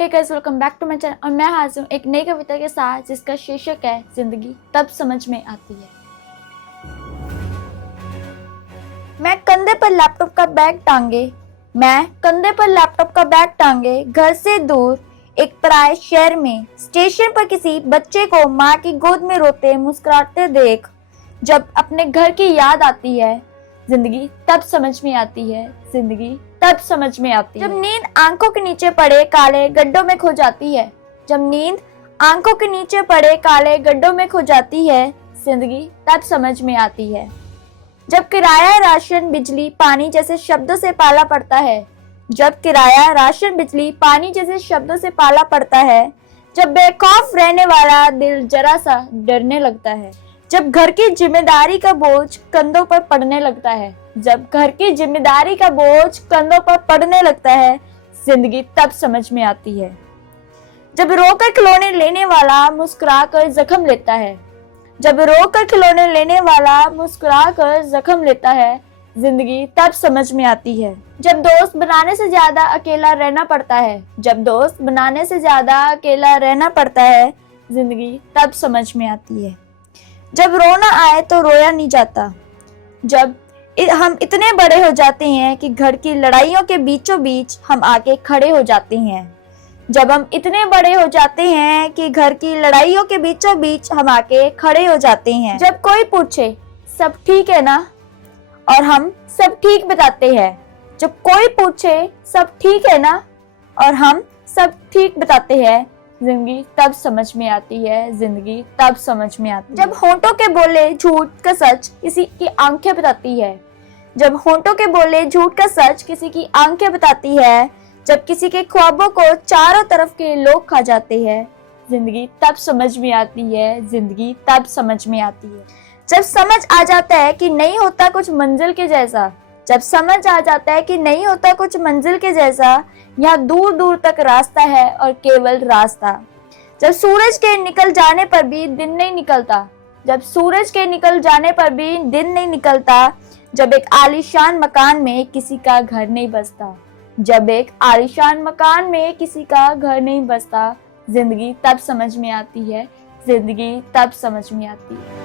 Hey guys, welcome back to my channel. और मैं हाजिर हूँ एक नई कविता के साथ जिसका शीर्षक है जिंदगी तब समझ में आती है। मैं कंधे पर लैपटॉप का बैग टांगे घर से दूर एक पराये शहर में स्टेशन पर किसी बच्चे को माँ की गोद में रोते मुस्कुराते देख जब अपने घर की याद आती है, जिंदगी तब समझ में आती है। जिंदगी तब समझ में आती है जब नींद आंखों के नीचे पड़े काले गड्ढों में खो जाती है। जब नींद आंखों के नीचे पड़े काले गड्ढों में खो जाती है, जिंदगी तब समझ में आती है। जब किराया राशन बिजली पानी जैसे शब्दों से पाला पड़ता है। जब किराया राशन बिजली पानी जैसे शब्दों से पाला पड़ता है। जब बेखौफ रहने वाला दिल जरा सा डरने लगता है। जब घर की जिम्मेदारी का बोझ कंधों पर पड़ने लगता है। जब घर की जिम्मेदारी का बोझ कंधों पर पड़ने लगता है, जिंदगी तब समझ में आती है। जब रोकर खिलौने लेने वाला मुस्कुरा कर जख्म लेता है। जब रोकर खिलौने लेने वाला मुस्कुरा कर जख्म लेता है, जिंदगी तब समझ में आती है। जब दोस्त बनाने से ज्यादा अकेला रहना पड़ता है। जब दोस्त बनाने से ज्यादा अकेला रहना पड़ता है, जिंदगी तब समझ में आती है। जब रोना आए तो रोया नहीं जाता। जब हम इतने बड़े हो जाते हैं कि घर की लड़ाइयों के बीचों बीच हम आके खड़े हो जाते हैं। जब हम इतने बड़े हो जाते हैं कि घर की लड़ाइयों के बीचों बीच हम आके खड़े हो जाते हैं। जब कोई पूछे सब ठीक है ना, और हम सब ठीक बताते हैं। जब कोई पूछे सब ठीक है ना, और हम सब ठीक बताते हैं, जिंदगी तब समझ में आती है। जिंदगी तब समझ में आती है जब होंठों के बोले झूठ का सच किसी की आंखें बताती है। जब होंठों के बोले झूठ का सच किसी की आंखें बताती है। जब किसी के ख्वाबों को चारों तरफ के लोग खा जाते हैं, जिंदगी तब समझ में आती है। जिंदगी तब समझ में आती है जब समझ आ जाता है कि नहीं होता कुछ मंजिल के जैसा। जब समझ आ जाता है कि नहीं होता कुछ मंजिल के जैसा, यहाँ दूर दूर तक रास्ता है और केवल रास्ता। जब सूरज के निकल जाने पर भी दिन नहीं निकलता। जब सूरज के निकल जाने पर भी दिन नहीं निकलता। जब एक आलीशान मकान में किसी का घर नहीं बसता। जब एक आलीशान मकान में किसी का घर नहीं बसता, जिंदगी तब समझ में आती है। जिंदगी तब समझ में आती है।